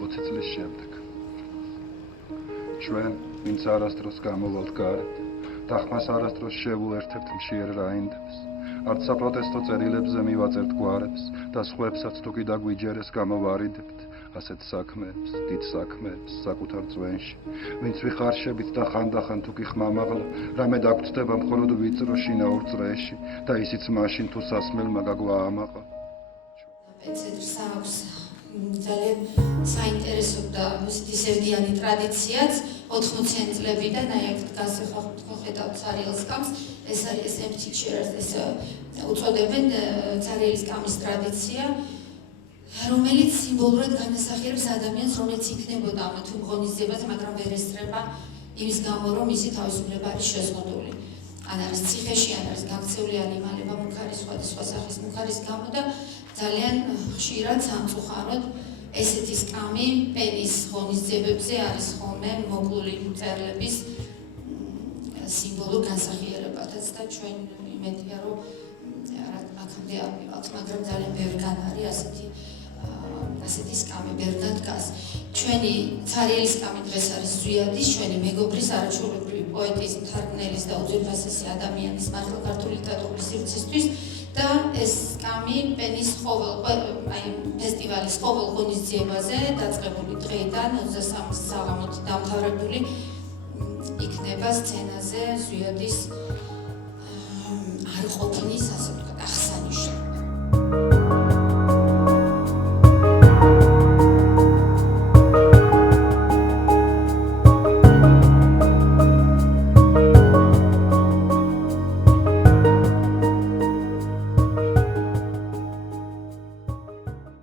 20 წლის შემდეგ. ჩვენ, ვინც არასდროს გამოვალთ გარეთ, დახმას არასდროს შევუერთებთ მშიერ რაინდებს, არც საპროტესტო წერილებზე მივაწერთ გვარებს და სხვებსაც თუ კი დაგვიჯერეს გამოვარიდებთ, ასეთ საქმეებს, დიდ საქმეებს, საკუთარ წვენში, ვინც ვიხარშებით და ხანდახან თუ კი ხმამაღლა, რამე დაგვრცდება მხოლოდ ვიწრო შინაურ წრეში და ისიც მაშინ თუ სასმელმა გაგვაამაყა. პენცედრს აქვს ძალიან საინტერესო და ისევდიანი ტრადიციაც 80-იანი წლებიდან, აი აქ დგას ხედავთ ცარიელის კამს, ეს არის ეს ემთიქშერას ეს უწოდებენ ცარიელის კამის ტრადიცია, რომელიც სიმბოლურად განასახიერებს ადამიანს, რომელიც იქნებოდა ამა თუ ღონისძიებაზე, მაგრამ ვერ ესწრება იმის გამო, რომ მისი თავისუფლება არის შეზღუდული. ან არის ციხეში, ან არის გაქცეული, ან იმალება მუქარის, სხვადასხვა სახის მუქარის გამო და ძალიან ხშირად სამწუხაროდ ესეთი სკამი პენის ღონისძიებებზე არის ხოლმე მოკლული მწერლების სიმბოლო განსახიერებათაც და ჩვენ იმედია, რომ აქამდე ავიღოთ, მაგრამ ძალიან ბევრგან არის ასეთი სკამი ბევრგან დგას. ჩვენი ცარიელის სკამი დღეს არის ზვიადის, ჩვენი მეგობრის, არაჩვეულებრივი პოეტის, მთარგმნელის და უძვირფასესი ადამიანის მართლა ქართული ლიტერატურის სივრცისთვის და ეს სკამი პენის ფესტივალის ყოველ ღონისძიებაზე დაწყებული დღეიდან 23 საღამოთ დამთავრებული იქნება სცენაზე ზვიადის არ ყოფნის, ასე ვთქვათ,